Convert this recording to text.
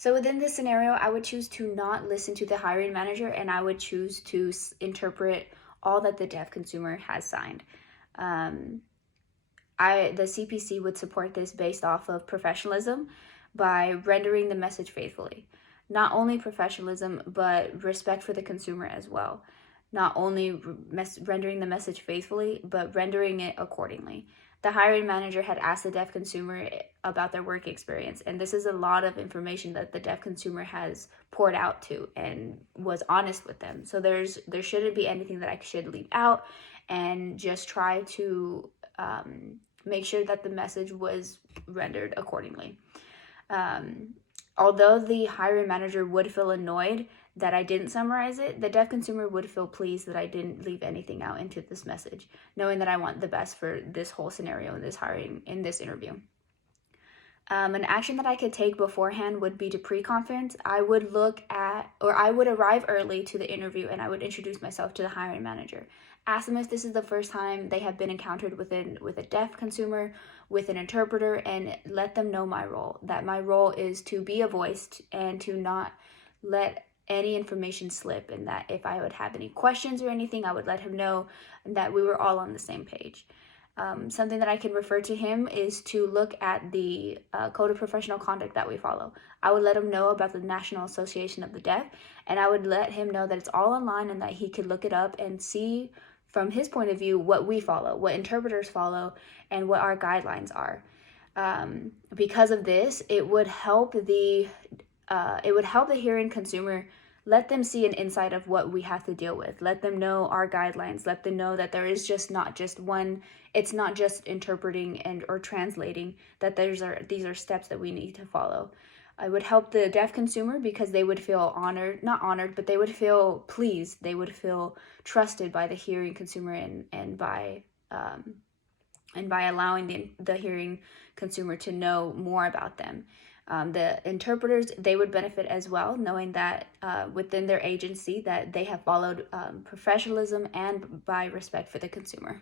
So within this scenario, I would choose to not listen to the hiring manager, and I would choose to interpret all that the deaf consumer has signed. Um, the CPC would support this based off of professionalism by rendering the message faithfully. Not only professionalism, but respect for the consumer as well. Not only rendering the message faithfully, but rendering it accordingly. The hiring manager had asked the deaf consumer about their work experience, and this is a lot of information that the deaf consumer has poured out to and was honest with them. So there shouldn't be anything that I should leave out, and just try to make sure that the message was rendered accordingly. Although the hiring manager would feel annoyed that I didn't summarize it, the deaf consumer would feel pleased that I didn't leave anything out into this message, knowing that I want the best for this whole scenario in this interview. An action that I could take beforehand would be to pre-conference. I would arrive early to the interview, and I would introduce myself to the hiring manager. Ask them if this is the first time they have been encountered with a deaf consumer, with an interpreter, and let them know my role. That my role is to be a voice and to not let any information slip, and that if I would have any questions or anything, I would let him know, and that we were all on the same page. Something that I can refer to him is to look at the Code of Professional Conduct that we follow. I would let him know about the National Association of the Deaf, and I would let him know that it's all online and that he could look it up and see from his point of view what we follow, what interpreters follow, and what our guidelines are. Because of this, it would help the hearing consumer. Let them see an insight of what we have to deal with. Let them know our guidelines. Let them know that there is just not just one. It's not just interpreting or translating. That these are steps that we need to follow. I would help the deaf consumer because they would feel not honored, but they would feel pleased. They would feel trusted by the hearing consumer and by allowing the hearing consumer to know more about them. The interpreters, they would benefit as well, knowing that within their agency that they have followed professionalism and by respect for the consumer.